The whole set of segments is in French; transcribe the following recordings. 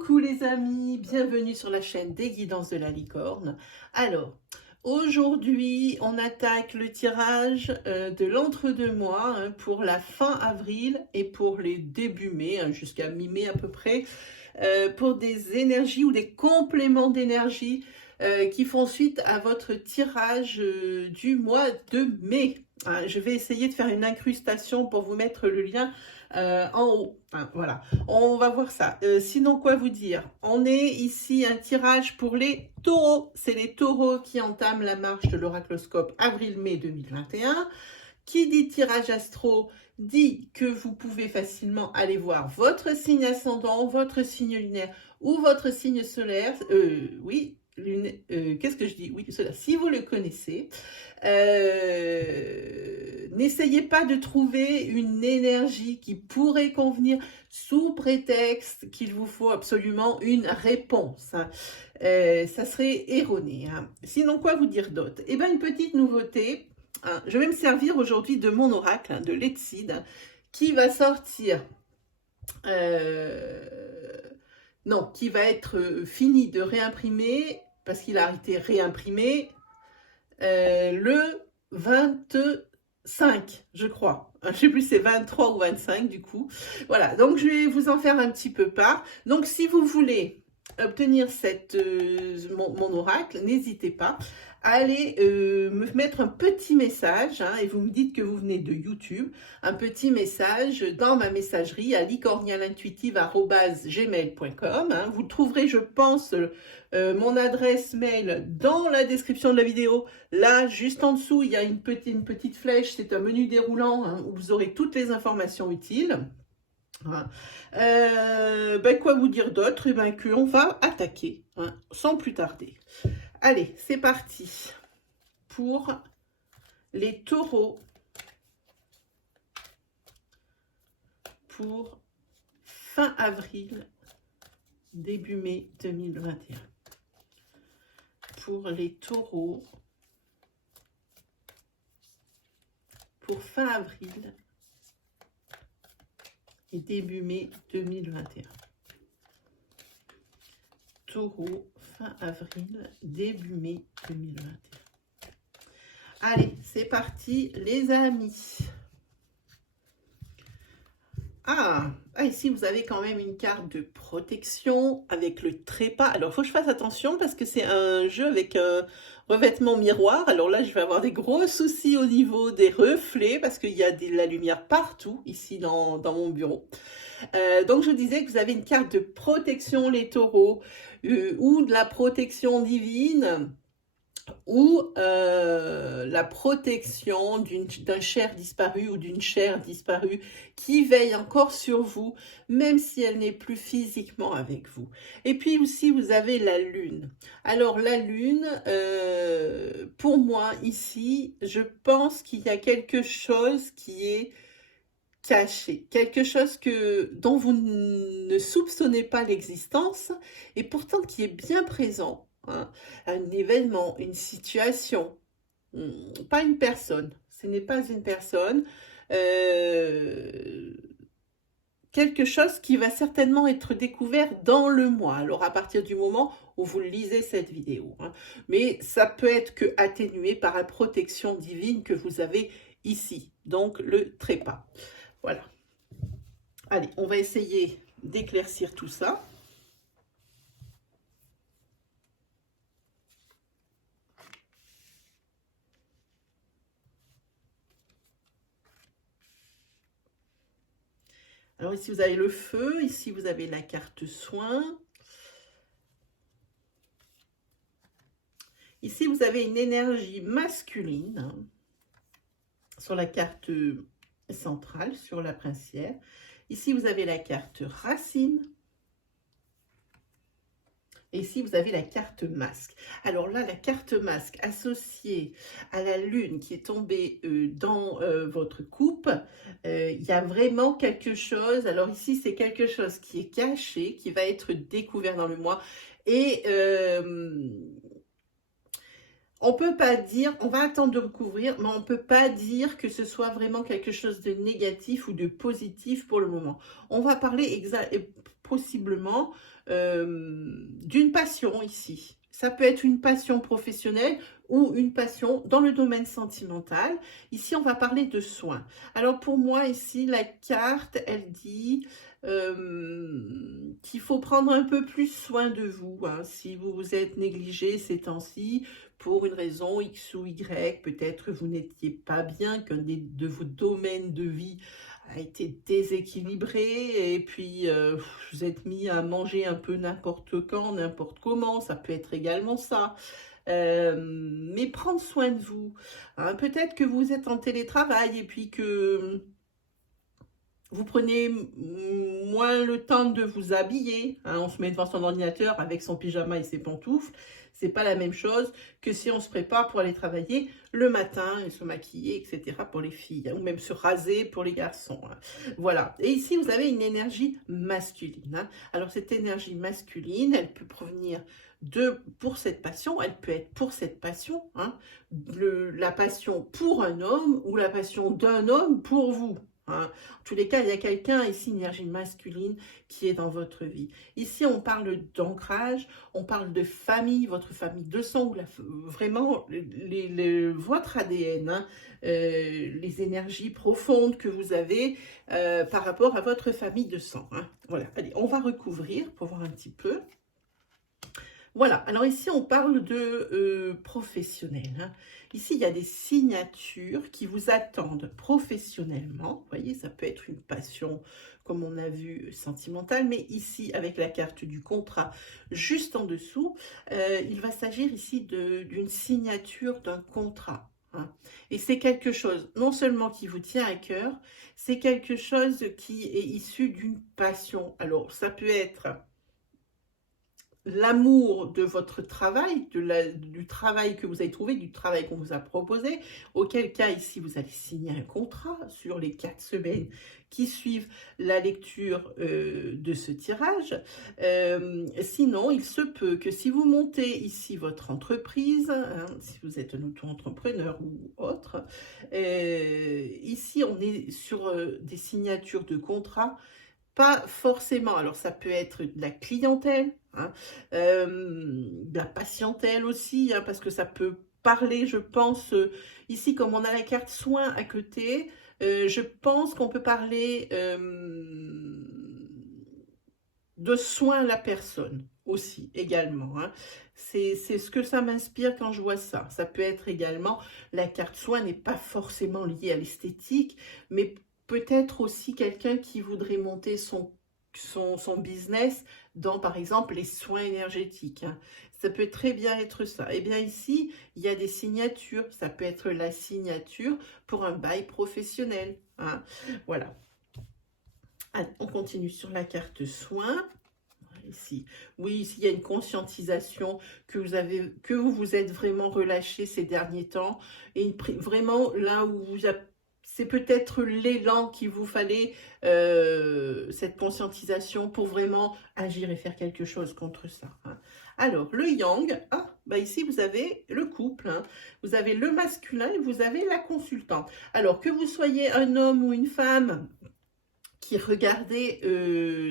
Coucou les amis, bienvenue sur la chaîne des guidances de la licorne. Alors, aujourd'hui, on attaque le tirage de l'entre-deux-mois pour la fin avril et pour les débuts mai, jusqu'à mi-mai à peu près, pour des énergies ou des compléments d'énergie qui font suite à votre tirage du mois de mai. Je vais essayer de faire une incrustation pour vous mettre le lien en haut. Voilà, on va voir ça. Sinon, quoi vous dire? On est ici un tirage pour les taureaux. C'est les taureaux qui entament la marche de l'oracloscope avril-mai 2021. Qui dit tirage astro dit que vous pouvez facilement aller voir votre signe ascendant, votre signe lunaire ou votre signe solaire. Oui, qu'est-ce que je dis? Oui, cela, si vous le connaissez. N'essayez pas de trouver une énergie qui pourrait convenir sous prétexte qu'il vous faut absolument une réponse. Ça serait erroné. Sinon, quoi vous dire d'autre? Eh bien, une petite nouveauté. Je vais me servir aujourd'hui de mon oracle, de l'Etsid, qui va sortir, qui va être fini de réimprimer, parce qu'il a été réimprimé le 25, je crois. Je ne sais plus, c'est 23 ou 25 du coup. Voilà, donc je vais vous en faire un petit peu part. Donc si vous voulez obtenir mon oracle, n'hésitez pas à aller me mettre un petit message, et vous me dites que vous venez de YouTube, un petit message dans ma messagerie à licornialintuitive@gmail.com. Vous trouverez, je pense, mon adresse mail dans la description de la vidéo. Là, juste en dessous, il y a une petite flèche, c'est un menu déroulant où vous aurez toutes les informations utiles. Quoi vous dire d'autre? Qu'on va attaquer sans plus tarder. Allez, c'est parti pour les taureaux pour fin avril, début mai 2021. Pour les taureaux pour fin avril et début mai 2021. Taureau, fin avril, début mai 2021. Allez, c'est parti les amis. Ici vous avez quand même une carte de protection avec le trépas. Alors il faut que je fasse attention parce que c'est un jeu avec un revêtement miroir. Alors là je vais avoir des gros soucis au niveau des reflets parce qu'il y a de la lumière partout ici dans mon bureau. Donc je vous disais que vous avez une carte de protection les taureaux ou de la protection divine ou la protection d'un cher disparu ou d'une chère disparue qui veille encore sur vous, même si elle n'est plus physiquement avec vous. Et puis aussi, vous avez la lune. Alors, la lune, pour moi, ici, je pense qu'il y a quelque chose qui est caché, quelque chose dont vous ne soupçonnez pas l'existence, et pourtant qui est bien présent. Un événement, une situation, pas une personne, ce n'est pas une personne, quelque chose qui va certainement être découvert dans le mois, alors à partir du moment où vous lisez cette vidéo, mais ça peut être que atténué par la protection divine que vous avez ici, donc le trépas. Voilà. Allez, on va essayer d'éclaircir tout ça. Alors ici, vous avez le feu. Ici, vous avez la carte soin. Ici, vous avez une énergie masculine sur la carte centrale, sur la princière. Ici, vous avez la carte racine. Et ici, vous avez la carte masque. Alors là, la carte masque associée à la lune qui est tombée dans votre coupe, il y a vraiment quelque chose. Alors ici, c'est quelque chose qui est caché, qui va être découvert dans le mois. Et on peut pas dire, on va attendre de recouvrir, mais on peut pas dire que ce soit vraiment quelque chose de négatif ou de positif pour le moment. On va parler possiblement d'une passion ici. Ça peut être une passion professionnelle ou une passion dans le domaine sentimental. Ici, on va parler de soins. Alors pour moi, ici, la carte, elle dit qu'il faut prendre un peu plus soin de vous. Hein. Si vous vous êtes négligé ces temps-ci, pour une raison X ou Y, peut-être vous n'étiez pas bien, qu'un de vos domaines de vie a été déséquilibré et puis vous êtes mis à manger un peu n'importe quand, n'importe comment, ça peut être également ça. Mais prendre soin de vous. Hein. Peut-être que vous êtes en télétravail et puis que vous prenez moins le temps de vous habiller. Hein. On se met devant son ordinateur avec son pyjama et ses pantoufles. C'est pas la même chose que si on se prépare pour aller travailler le matin et se maquiller, etc. pour les filles, hein, ou même se raser pour les garçons. Hein. Voilà. Et ici, vous avez une énergie masculine. Hein. Alors, cette énergie masculine, elle peut provenir pour cette passion, elle peut être pour cette passion, hein, la passion pour un homme ou la passion d'un homme pour vous. Hein. En tous les cas, il y a quelqu'un ici, une énergie masculine qui est dans votre vie. Ici, on parle d'ancrage, on parle de famille, votre famille de sang, ou vraiment votre ADN, hein, les énergies profondes que vous avez par rapport à votre famille de sang. Hein. Voilà, allez, on va recouvrir pour voir un petit peu. Voilà, alors ici on parle de professionnel. Hein. Ici il y a des signatures qui vous attendent professionnellement. Vous voyez, ça peut être une passion, comme on a vu, sentimentale, mais ici avec la carte du contrat juste en dessous, il va s'agir ici d'une signature d'un contrat. Hein. Et c'est quelque chose, non seulement qui vous tient à cœur, c'est quelque chose qui est issu d'une passion. Alors ça peut être l'amour de votre travail, du travail que vous avez trouvé, du travail qu'on vous a proposé, auquel cas ici vous allez signer un contrat sur les 4 semaines qui suivent la lecture de ce tirage. Sinon, il se peut que si vous montez ici votre entreprise, hein, si vous êtes un auto-entrepreneur ou autre, ici on est sur des signatures de contrats. Pas forcément, alors ça peut être de la clientèle, hein, de la patientèle aussi, hein, parce que ça peut parler, je pense, ici comme on a la carte soins à côté, je pense qu'on peut parler de soins à la personne aussi, également. Hein. C'est ce que ça m'inspire quand je vois ça. Ça peut être également, la carte soins n'est pas forcément liée à l'esthétique, mais peut-être aussi quelqu'un qui voudrait monter son business dans, par exemple, les soins énergétiques. Hein. Ça peut très bien être ça. Et bien ici, il y a des signatures. Ça peut être la signature pour un bail professionnel. Hein. Voilà. Allez, on continue sur la carte soins. Ici. Oui, ici, il y a une conscientisation que vous vous êtes vraiment relâché ces derniers temps. Et vraiment, là où c'est peut-être l'élan qu'il vous fallait, cette conscientisation pour vraiment agir et faire quelque chose contre ça. Hein. Alors, le yang, bah ici, vous avez le couple. Hein. Vous avez le masculin et vous avez la consultante. Alors, que vous soyez un homme ou une femme qui regardez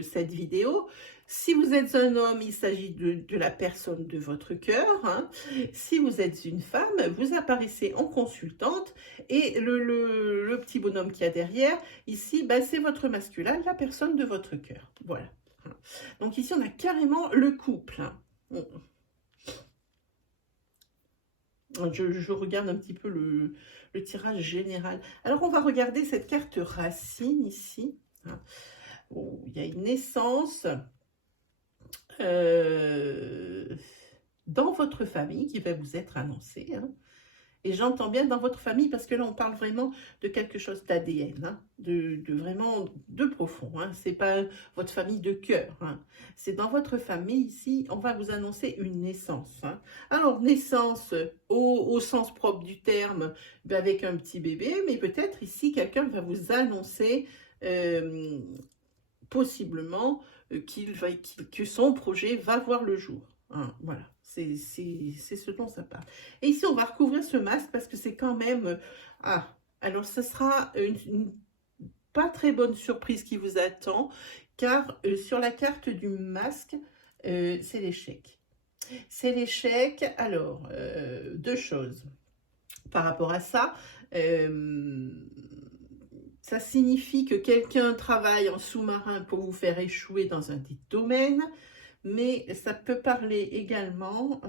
cette vidéo, si vous êtes un homme, il s'agit de la personne de votre cœur. Hein. Si vous êtes une femme, vous apparaissez en consultante et le petit bonhomme qu'il y a derrière, ici, bah, c'est votre masculin, la personne de votre cœur. Voilà. Donc ici, on a carrément le couple. Hein. Je regarde un petit peu le tirage général. Alors, on va regarder cette carte racine ici. Hein. Oh, il y a une naissance dans votre famille qui va vous être annoncée. Hein. Et j'entends bien dans votre famille parce que là, on parle vraiment de quelque chose d'ADN, hein, de vraiment de profond. Hein. Ce n'est pas votre famille de cœur. Hein. C'est dans votre famille ici, on va vous annoncer une naissance. Hein. Alors, naissance au sens propre du terme, avec un petit bébé, mais peut-être ici, quelqu'un va vous annoncer possiblement que son projet va voir le jour. Hein, voilà, c'est ce dont ça parle. Et ici, on va recouvrir ce masque parce que c'est quand même... alors ce sera une pas très bonne surprise qui vous attend, car sur la carte du masque, c'est l'échec. C'est l'échec. Alors, deux choses par rapport à ça. Ça signifie que quelqu'un travaille en sous-marin pour vous faire échouer dans un des domaines, mais ça peut parler également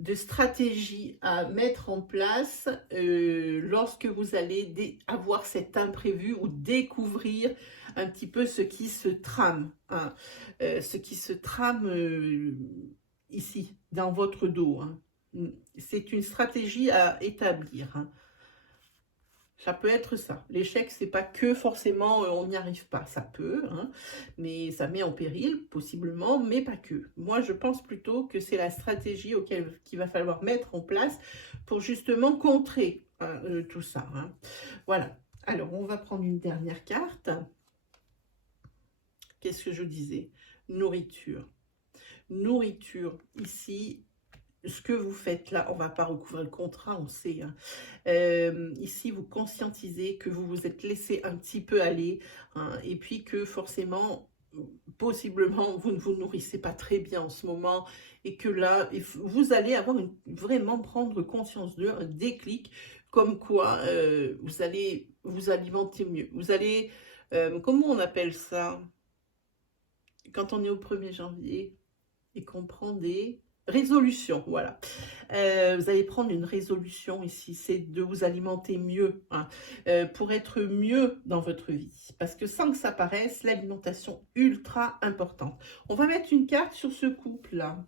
de stratégie à mettre en place lorsque vous allez avoir cet imprévu ou découvrir un petit peu ce qui se trame, hein, ce qui se trame ici, dans votre dos. Hein. C'est une stratégie à établir. Hein. Ça peut être ça. L'échec, c'est pas que forcément on n'y arrive pas. Ça peut, hein, mais ça met en péril, possiblement, mais pas que. Moi, je pense plutôt que c'est la stratégie qu'il va falloir mettre en place pour justement contrer hein, tout ça. Hein. Voilà. Alors, on va prendre une dernière carte. Qu'est-ce que je disais? Nourriture. Nourriture, ici, ce que vous faites là, on ne va pas recouvrir le contrat, on sait. Hein. Ici, vous conscientisez que vous vous êtes laissé un petit peu aller hein, et puis que forcément, possiblement, vous ne vous nourrissez pas très bien en ce moment et que là, vous allez avoir vraiment prendre conscience un déclic comme quoi vous allez vous alimenter mieux. Vous allez, comment on appelle ça? Quand on est au 1er janvier et qu'on prend des résolutions, voilà. Vous allez prendre une résolution ici, c'est de vous alimenter mieux, hein, pour être mieux dans votre vie. Parce que sans que ça paraisse, l'alimentation ultra importante. On va mettre une carte sur ce couple-là.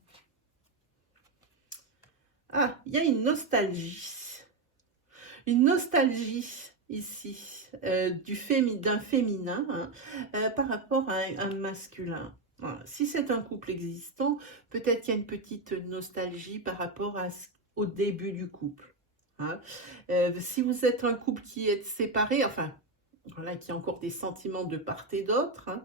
Ah, il y a une nostalgie. Une nostalgie ici, d'un féminin hein, par rapport à un masculin. Voilà. Si c'est un couple existant, peut-être qu'il y a une petite nostalgie par rapport au début du couple. Hein. Si vous êtes un couple qui est séparé, enfin, voilà, qui a encore des sentiments de part et d'autre, hein,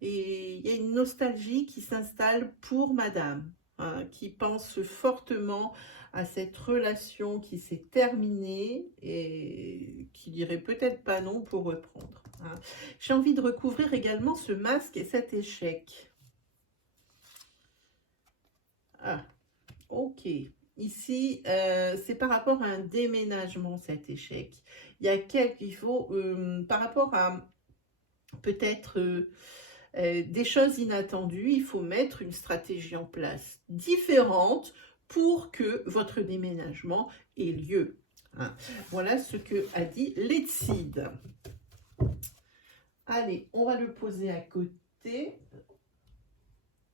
et il y a une nostalgie qui s'installe pour madame, hein, qui pense fortement à cette relation qui s'est terminée et qui dirait peut-être pas non pour reprendre. Hein. J'ai envie de recouvrir également ce masque et cet échec. Ah, ok. Ici, c'est par rapport à un déménagement, cet échec. Il faut, par rapport à peut-être des choses inattendues, il faut mettre une stratégie en place différente pour que votre déménagement ait lieu. Hein. Voilà ce que a dit Letsid. Allez, on va le poser à côté.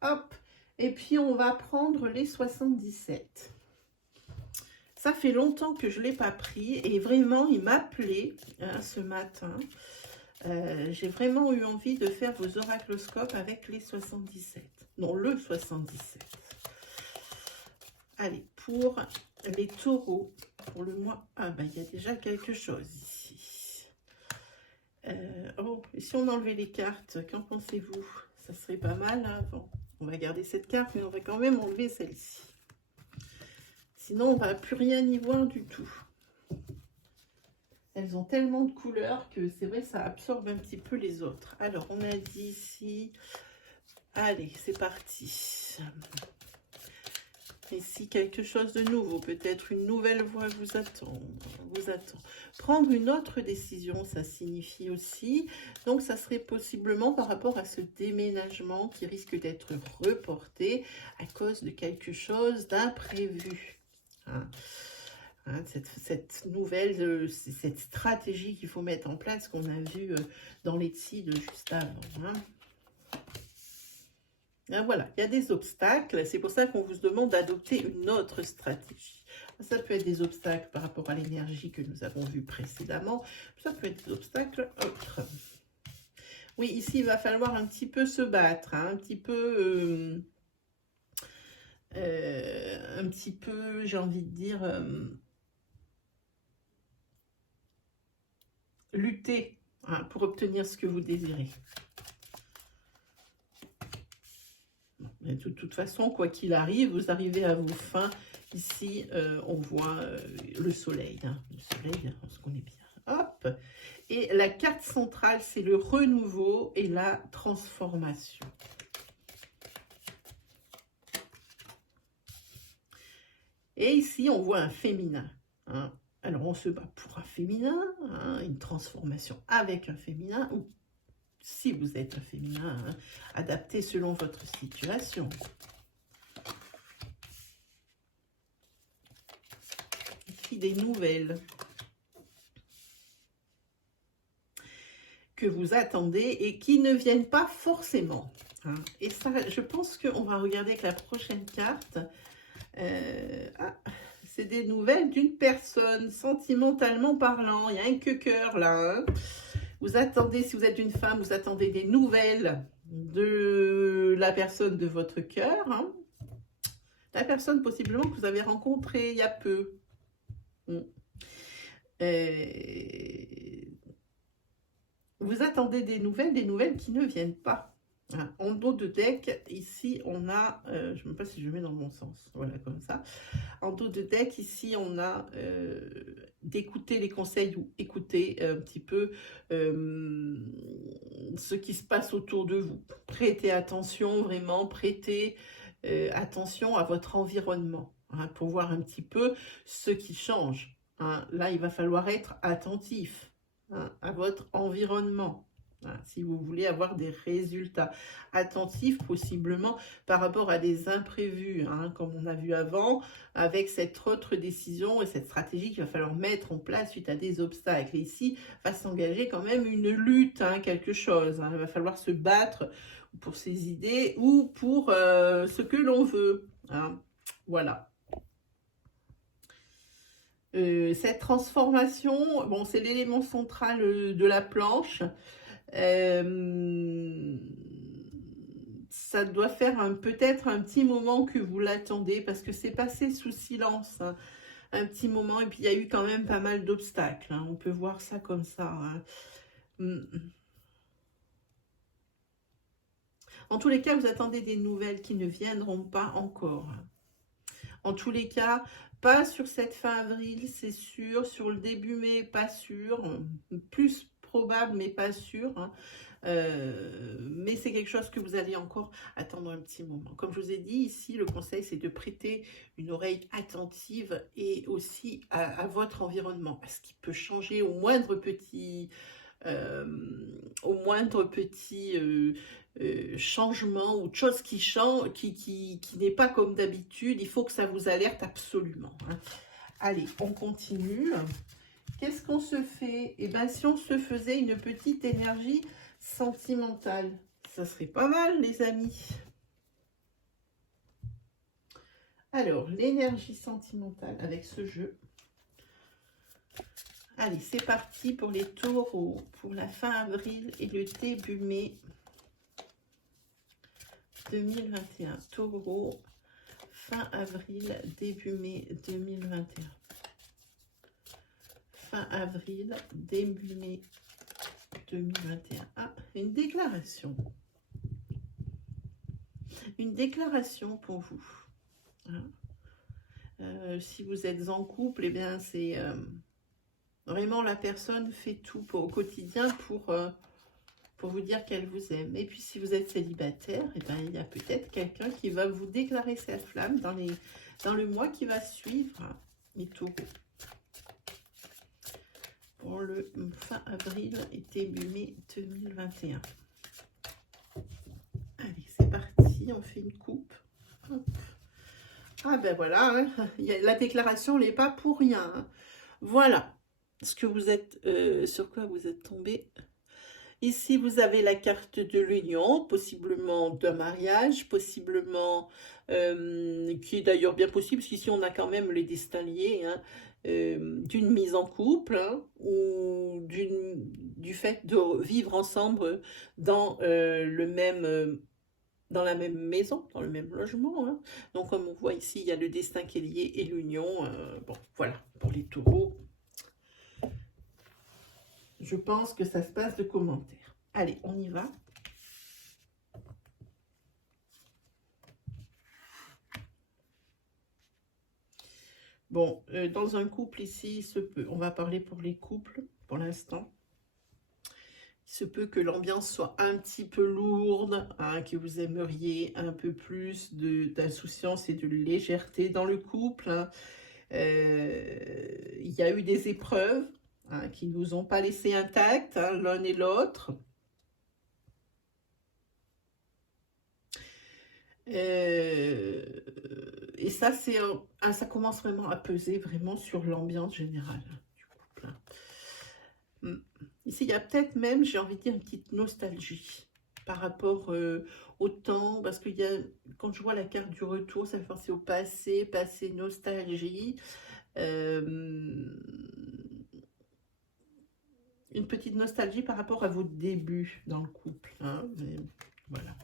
Hop. Et puis, on va prendre les 77. Ça fait longtemps que je ne l'ai pas pris et vraiment, il m'appelait hein, ce matin. J'ai vraiment eu envie de faire vos oracloscopes avec les 77. Non, le 77. Allez, pour les taureaux, pour le mois... Ah, ben, il y a déjà quelque chose ici. Oh, et si on enlevait les cartes, qu'en pensez-vous? Ça serait pas mal, hein, bon. On va garder cette carte, mais on va quand même enlever celle-ci. Sinon, on ne va plus rien y voir du tout. Elles ont tellement de couleurs que c'est vrai, ça absorbe un petit peu les autres. Alors, on a dit ici... Allez, c'est parti. Ici, quelque chose de nouveau. Peut-être une nouvelle voie vous attend. Prendre une autre décision, ça signifie aussi. Donc, ça serait possiblement par rapport à ce déménagement qui risque d'être reporté à cause de quelque chose d'imprévu. Hein. Hein, cette nouvelle, cette stratégie qu'il faut mettre en place qu'on a vu dans les Letsid juste avant. Hein. Et voilà, il y a des obstacles, c'est pour ça qu'on vous demande d'adopter une autre stratégie. Ça peut être des obstacles par rapport à l'énergie que nous avons vu précédemment, ça peut être des obstacles autres. Oui, ici, il va falloir un petit peu se battre, hein, un petit peu, j'ai envie de dire... lutter hein, pour obtenir ce que vous désirez. Mais de toute façon, quoi qu'il arrive, vous arrivez à vos fins. Ici, on voit le soleil. Hein. Le soleil, on se connaît bien. Hop. Hop. Et la carte centrale, c'est le renouveau et la transformation. Et ici, on voit un féminin. Hein. Alors, on se bat pour un féminin, hein, une transformation avec un féminin, ou si vous êtes un féminin, hein, adapté selon votre situation. Ici, des nouvelles que vous attendez et qui ne viennent pas forcément. Hein. Et ça, je pense qu'on va regarder avec la prochaine carte. C'est des nouvelles d'une personne, sentimentalement parlant. Il y a un cœur là. Hein. Vous attendez, si vous êtes une femme, vous attendez des nouvelles de la personne de votre cœur. Hein. La personne possiblement que vous avez rencontrée il y a peu. Vous attendez des nouvelles qui ne viennent pas. En dos de deck, ici, on a, je ne sais même pas si je mets dans le bon sens, voilà, comme ça. En dos de deck, ici, on a d'écouter les conseils ou écouter un petit peu ce qui se passe autour de vous. Prêtez attention, vraiment, prêtez attention à votre environnement, hein, pour voir un petit peu ce qui change. Hein. Là, il va falloir être attentif, hein, à votre environnement. Si vous voulez avoir des résultats attentifs, possiblement par rapport à des imprévus, hein, comme on a vu avant, avec cette autre décision et cette stratégie qu'il va falloir mettre en place suite à des obstacles. Et ici, va s'engager quand même une lutte, hein, quelque chose. Hein. Il va falloir se battre pour ses idées ou pour ce que l'on veut. Hein. Voilà. Cette transformation, bon, c'est l'élément central de la planche. Ça doit faire peut-être un petit moment que vous l'attendez parce que c'est passé sous silence, hein, un petit moment, et puis il y a eu quand même pas mal d'obstacles, hein, on peut voir ça comme ça. Hein. En tous les cas, vous attendez des nouvelles qui ne viendront pas encore. En tous les cas, pas sur cette fin avril, c'est sûr. Sur le début mai, pas sûr. Plus probable, mais pas sûr. Hein. Mais c'est quelque chose que vous allez encore attendre un petit moment. Comme je vous ai dit, ici, le conseil, c'est de prêter une oreille attentive et aussi à votre environnement, à ce qui peut changer au moindre petit... changement ou de chose qui change, qui n'est pas comme d'habitude. Il faut que ça vous alerte absolument. Hein. Allez, on continue. Qu'est-ce qu'on se fait? Eh bien, si on se faisait une petite énergie sentimentale, ça serait pas mal, les amis. Alors, l'énergie sentimentale avec ce jeu. Allez, c'est parti pour les taureaux, pour la fin avril et le début mai 2021. Taureau, fin avril, début mai 2021. Fin avril, début mai 2021. Ah, une déclaration. Une déclaration pour vous. Hein. Si vous êtes en couple, eh bien, c'est... vraiment, la personne fait tout au quotidien pour vous dire qu'elle vous aime. Et puis, si vous êtes célibataire, eh ben, il y a peut-être quelqu'un qui va vous déclarer sa flamme dans le mois qui va suivre, les taureaux. Pour le fin avril et début mai 2021. Allez, c'est parti, on fait une coupe. Hop. Ah ben voilà, hein, la déclaration n'est pas pour rien. Hein. Voilà. Ce que vous êtes, sur quoi vous êtes tombé. Ici, vous avez la carte de l'union, possiblement d'un mariage, possiblement, qui est d'ailleurs bien possible, parce qu'ici, on a quand même les destins liés, hein, d'une mise en couple, hein, ou du fait de vivre ensemble dans, dans la même maison, dans le même logement. Hein. Donc, comme on voit ici, il y a le destin qui est lié et l'union. Bon, voilà, pour les taureaux. Je pense que ça se passe de commentaires. Allez, on y va. Bon, dans un couple ici, il se peut. On va parler pour les couples, pour l'instant. Il se peut que l'ambiance soit un petit peu lourde, hein, que vous aimeriez un peu plus d'insouciance et de légèreté dans le couple, hein. Il y a eu des épreuves, hein, qui ne nous ont pas laissé intacts, hein, l'un et l'autre. Et ça, ça commence vraiment à peser vraiment sur l'ambiance générale, hein, du couple, hein. Ici, il y a peut-être même, j'ai envie de dire, une petite nostalgie par rapport au temps, parce qu'il y a, quand je vois la carte du retour, ça fait penser au passé, passé, nostalgie. Une petite nostalgie par rapport à vos débuts dans le couple, hein, mais voilà.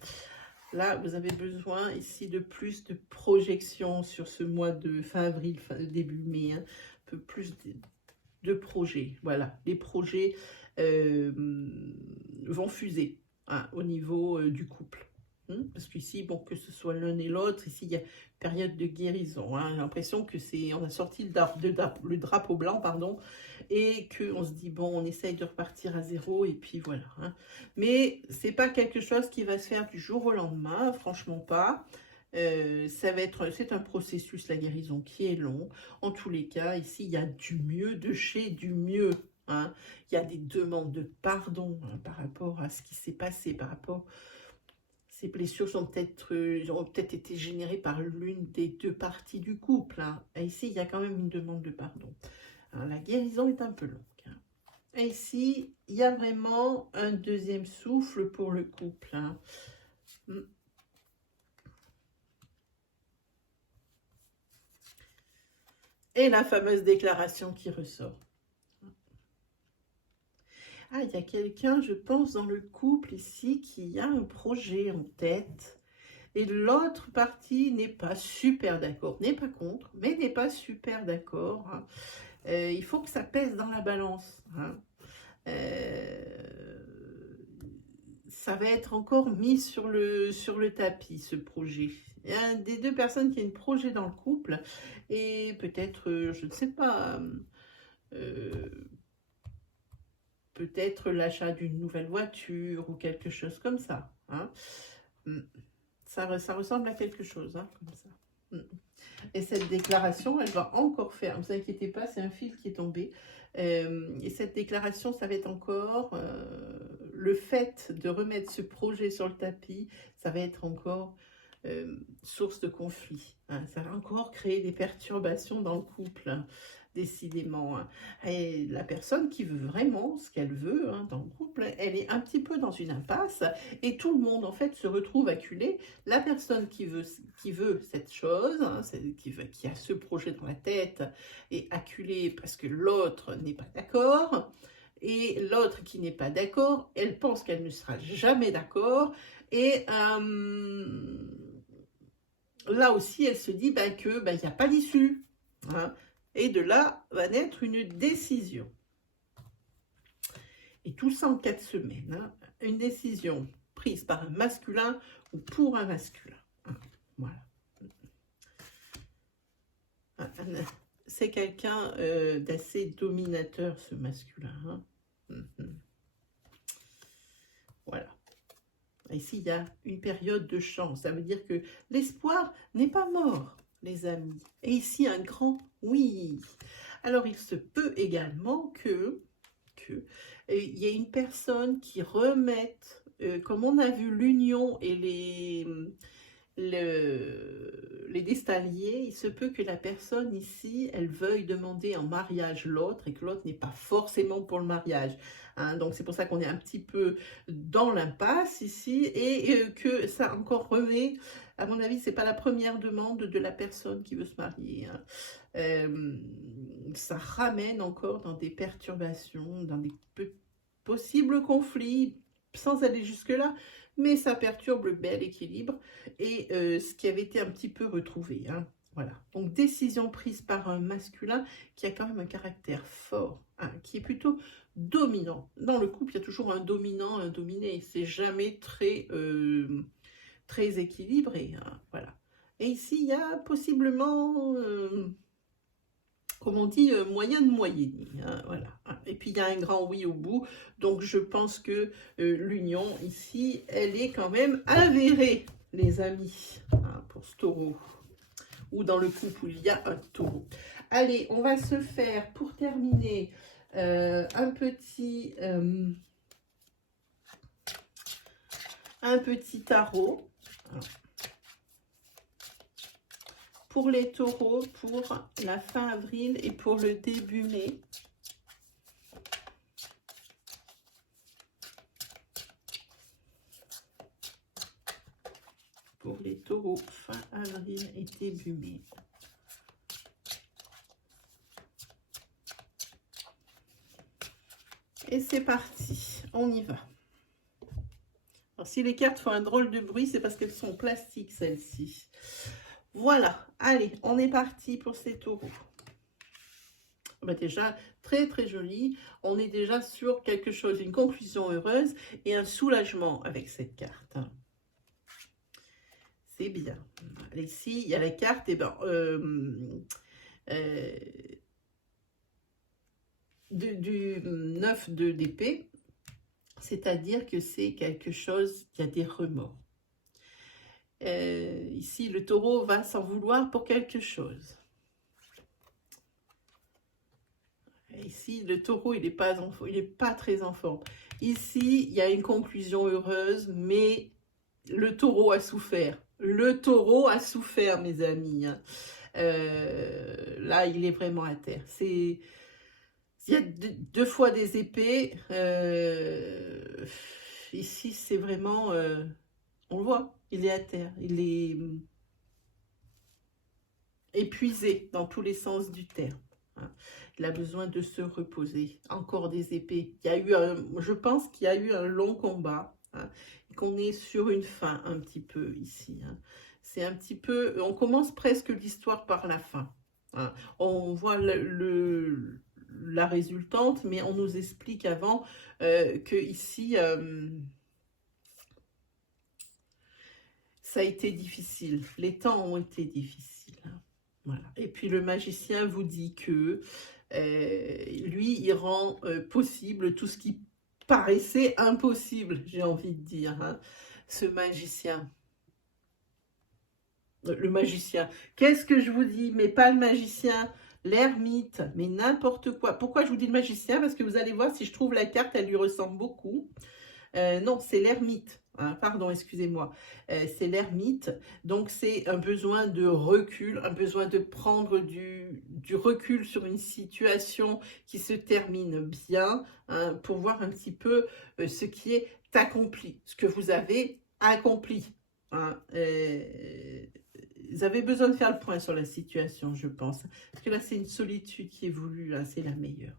Là, vous avez besoin ici de plus de projection sur ce mois de fin avril, début mai, hein, un peu plus de projets. Voilà, les projets vont fuser, hein, au niveau du couple. Parce qu'ici, bon, que ce soit l'un et l'autre, ici, il y a une période de guérison, hein. J'ai l'impression que on a sorti le drapeau blanc, pardon, et qu'on se dit, bon, on essaye de repartir à zéro, et puis voilà, hein. Mais c'est pas quelque chose qui va se faire du jour au lendemain, franchement pas. C'est un processus, la guérison, qui est long. En tous les cas, ici, il y a du mieux de chez du mieux, hein. Il y a des demandes de pardon, hein, par rapport à ce qui s'est passé, par rapport... Ces blessures ont peut-être été générées par l'une des deux parties du couple, hein. Et ici, il y a quand même une demande de pardon. Alors, la guérison est un peu longue, hein. Et ici, il y a vraiment un deuxième souffle pour le couple, hein. Et la fameuse déclaration qui ressort. Ah, il y a quelqu'un, je pense, dans le couple ici, qui a un projet en tête. Et l'autre partie n'est pas super d'accord, n'est pas contre, mais n'est pas super d'accord, hein. Il faut que ça pèse dans la balance, hein. Ça va être encore mis sur le tapis, ce projet. Il y a des deux personnes qui a un projet dans le couple, et peut-être, je ne sais pas, peut-être l'achat d'une nouvelle voiture ou quelque chose comme ça, hein. Ça ressemble à quelque chose, hein, comme ça. Et cette déclaration, elle va encore faire, ne vous inquiétez pas, c'est un fil qui est tombé. Et cette déclaration, ça va être encore le fait de remettre ce projet sur le tapis, ça va être encore source de conflit, hein. Ça va encore créer des perturbations dans le couple, hein, décidément, hein. Et la personne qui veut vraiment ce qu'elle veut, hein, dans le couple, elle est un petit peu dans une impasse, et tout le monde en fait se retrouve acculé. La personne qui veut cette chose, hein, qui a ce projet dans la tête, est acculée parce que l'autre n'est pas d'accord. Et l'autre qui n'est pas d'accord, elle pense qu'elle ne sera jamais d'accord. Et là aussi, elle se dit que il n'y a pas d'issue, hein. Et de là va naître une décision. Et tout ça en 4 semaines, hein. Une décision prise par un masculin ou pour un masculin, hein. Voilà. C'est quelqu'un d'assez dominateur, ce masculin, hein. Voilà. Ici, il y a une période de chance. Ça veut dire que l'espoir n'est pas mort, les amis. Et ici, un grand oui. Alors, il se peut également que il y ait une personne qui remette, comme on a vu l'union et les destinaliers, il se peut que la personne ici, elle veuille demander en mariage l'autre et que l'autre n'est pas forcément pour le mariage, hein. Donc c'est pour ça qu'on est un petit peu dans l'impasse ici, et que ça encore remet, à mon avis, c'est pas la première demande de la personne qui veut se marier, hein. Ça ramène encore dans des perturbations, dans des possibles conflits, sans aller jusque-là, mais ça perturbe le bel équilibre et ce qui avait été un petit peu retrouvé, hein. Voilà. Donc, décision prise par un masculin qui a quand même un caractère fort, hein, qui est plutôt dominant. Dans le couple, il y a toujours un dominant, un dominé. C'est jamais très équilibré, hein. Voilà. Et ici, il y a possiblement comme on dit, moyen de moyenner, hein, voilà. Et puis, il y a un grand oui au bout, donc je pense que l'union, ici, elle est quand même avérée, les amis, hein, pour ce taureau, ou dans le couple où il y a un taureau. Allez, on va se faire, pour terminer, un petit tarot. Alors, pour les taureaux, pour la fin avril et pour le début mai. Pour les taureaux, fin avril et début mai. Et c'est parti, on y va. Alors, si les cartes font un drôle de bruit, c'est parce qu'elles sont plastiques, celles-ci. Voilà, allez, on est parti pour ces taureaux. Bah déjà, très très joli. On est déjà sur quelque chose, une conclusion heureuse et un soulagement avec cette carte. C'est bien. Ici, il y a la carte, et ben, du 9 d'épée, c'est-à-dire que c'est quelque chose qui a des remords. Ici, le taureau va s'en vouloir pour quelque chose. Ici, le taureau, il n'est pas très en forme. Ici, il y a une conclusion heureuse, mais le taureau a souffert. Le taureau a souffert, mes amis. Là, il est vraiment à terre. Il y a deux fois des épées. Ici, c'est vraiment... on le voit, il est à terre. Il est épuisé dans tous les sens du terme. Il a besoin de se reposer. Encore des épées. Il y a eu je pense qu'il y a eu un long combat. Et qu'on est sur une fin un petit peu ici. C'est un petit peu... On commence presque l'histoire par la fin. On voit la résultante, mais on nous explique avant que ici... ça a été difficile. Les temps ont été difficiles. Voilà. Et puis le magicien vous dit que lui, il rend possible tout ce qui paraissait impossible, j'ai envie de dire. Ce magicien. Le magicien. Qu'est-ce que je vous dis? Mais pas le magicien, l'ermite, mais n'importe quoi. Pourquoi je vous dis le magicien? Parce que vous allez voir, si je trouve la carte, elle lui ressemble beaucoup. Non, c'est l'ermite. Pardon, excusez-moi. C'est l'ermite. Donc, c'est un besoin de recul, un besoin de prendre du recul sur une situation qui se termine bien, pour voir un petit peu ce qui est accompli, ce que vous avez accompli. Vous avez besoin de faire le point sur la situation, je pense. Parce que là, c'est une solitude qui est voulue, c'est la meilleure.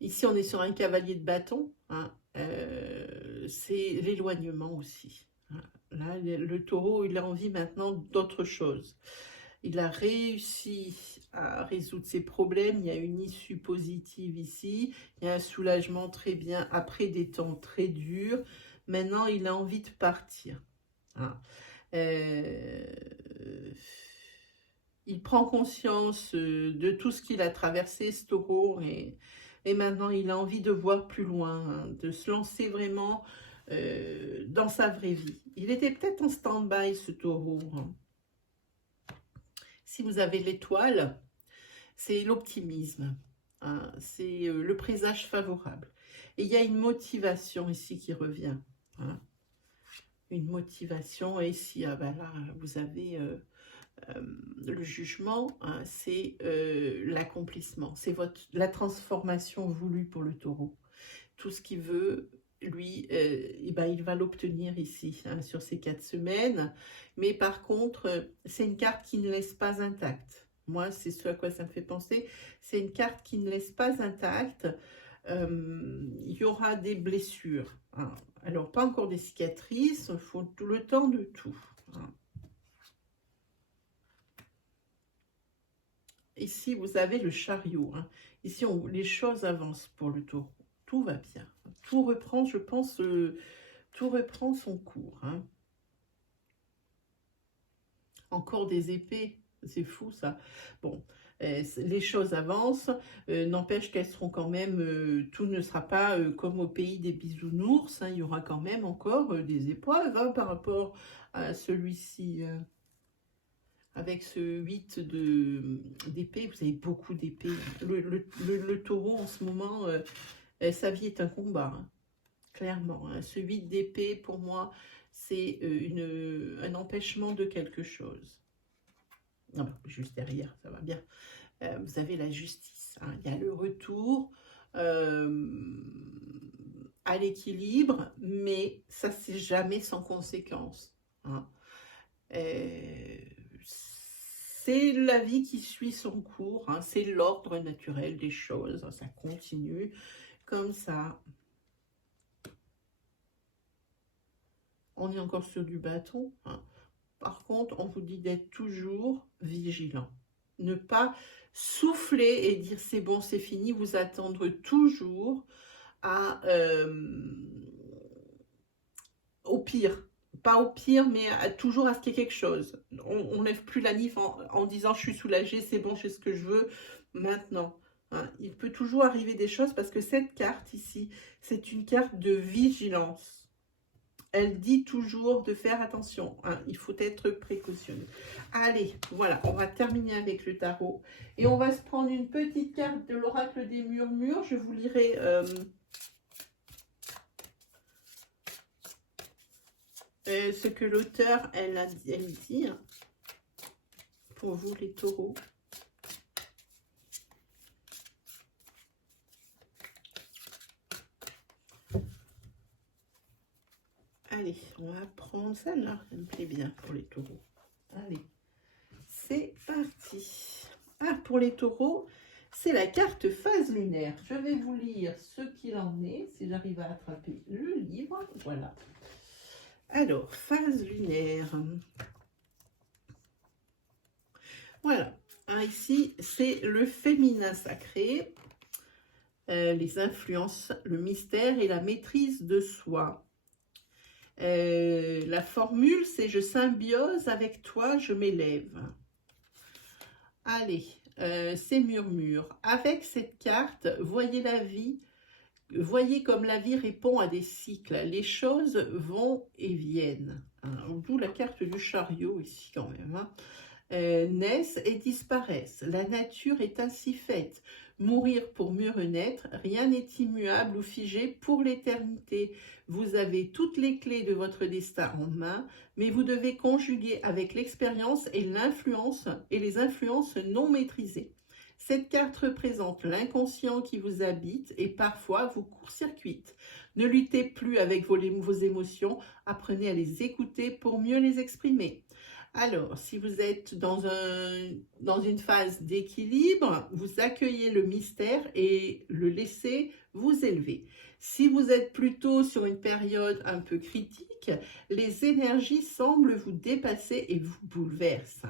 Ici, on est sur un cavalier de bâton. C'est l'éloignement aussi. Là, le taureau, il a envie maintenant d'autre chose. Il a réussi à résoudre ses problèmes. Il y a une issue positive ici. Il y a un soulagement très bien après des temps très durs. Maintenant, il a envie de partir. Il prend conscience de tout ce qu'il a traversé, ce taureau, et maintenant il a envie de voir plus loin, de se lancer vraiment dans sa vraie vie. Il était peut-être en stand-by, ce taureau. Si vous avez l'étoile, c'est l'optimisme, c'est le présage favorable. Et il y a une motivation ici qui revient. Une motivation, et ici, ben là, vous avez... le jugement, c'est l'accomplissement, c'est la transformation voulue pour le taureau. Tout ce qu'il veut, lui, il va l'obtenir ici, sur ces 4 semaines. Mais par contre, c'est une carte qui ne laisse pas intacte. Moi, c'est ce à quoi ça me fait penser. C'est une carte qui ne laisse pas intacte. Il y aura des blessures. Alors, pas encore des cicatrices, il faut tout le temps de tout. Ici, vous avez le chariot. Ici, les choses avancent pour le taureau. Tout va bien. Tout reprend, je pense, tout reprend son cours. Encore des épées, c'est fou ça. Bon, les choses avancent, n'empêche qu'elles seront quand même, tout ne sera pas comme au pays des bisounours, hein, il y aura quand même encore des épreuves hein, par rapport à celui-ci. Avec ce 8 d'épée, vous avez beaucoup d'épées. Le taureau en ce moment, sa vie est un combat, hein, clairement. Hein. Ce 8 d'épée, pour moi, c'est un empêchement de quelque chose. Non, juste derrière, ça va bien. Vous avez la justice. Hein. Il y a le retour à l'équilibre, mais ça, c'est jamais sans conséquence. Hein. C'est la vie qui suit son cours, hein, c'est l'ordre naturel des choses, ça continue comme ça. On est encore sur du bâton. Hein. Par contre, on vous dit d'être toujours vigilant. Ne pas souffler et dire c'est bon, c'est fini, vous attendre toujours au pire. Pas au pire, mais toujours à ce qu'il y ait quelque chose. On ne lève plus la nif en disant je suis soulagée, c'est bon, j'ai ce que je veux maintenant. Hein, il peut toujours arriver des choses parce que cette carte ici, c'est une carte de vigilance. Elle dit toujours de faire attention. Hein, il faut être précautionneux. Allez, voilà, on va terminer avec le tarot. Et on va se prendre une petite carte de l'oracle des murmures. Je vous lirai... ce que l'auteur, elle dit, hein, pour vous les taureaux. Allez, on va prendre celle-là, elle me plaît bien pour les taureaux. Allez, c'est parti. Ah, pour les taureaux, c'est la carte phase lunaire. Je vais vous lire ce qu'il en est, si j'arrive à attraper le livre. Voilà. Alors, phase lunaire. Voilà. Ah, ici, c'est le féminin sacré, les influences, le mystère et la maîtrise de soi. La formule, c'est « Je symbiose avec toi, je m'élève ». Allez, c'est murmure. Avec cette carte, voyez la vie. Voyez comme la vie répond à des cycles. Les choses vont et viennent. Hein, d'où la carte du chariot ici quand même. Hein. Naissent et disparaissent. La nature est ainsi faite. Mourir pour mieux renaître. Rien n'est immuable ou figé pour l'éternité. Vous avez toutes les clés de votre destin en main, mais vous devez conjuguer avec l'expérience et l'influence et les influences non maîtrisées. Cette carte représente l'inconscient qui vous habite et parfois vous court-circuite. Ne luttez plus avec vos émotions, apprenez à les écouter pour mieux les exprimer. Alors, si vous êtes dans une phase d'équilibre, vous accueillez le mystère et le laissez vous élever. Si vous êtes plutôt sur une période un peu critique, les énergies semblent vous dépasser et vous bouleversent.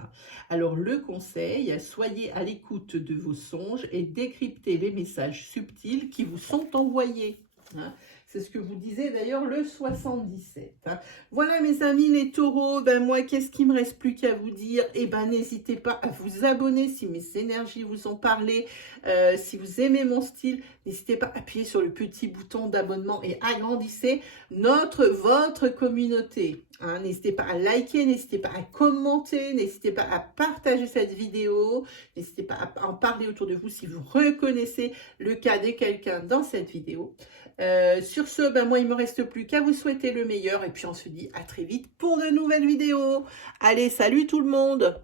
Alors le conseil, soyez à l'écoute de vos songes et décryptez les messages subtils qui vous sont envoyés. C'est ce que vous disiez d'ailleurs le 77. Voilà mes amis les taureaux, ben moi qu'est-ce qu'il me reste plus qu'à vous dire? Eh ben n'hésitez pas à vous abonner si mes énergies vous ont parlé, si vous aimez mon style, n'hésitez pas à appuyer sur le petit bouton d'abonnement et agrandissez votre communauté. N'hésitez pas à liker, n'hésitez pas à commenter, n'hésitez pas à partager cette vidéo, n'hésitez pas à en parler autour de vous si vous reconnaissez le cas de quelqu'un dans cette vidéo. Sur ce, ben moi il ne me reste plus qu'à vous souhaiter le meilleur et puis on se dit à très vite pour de nouvelles vidéos. Allez, salut tout le monde!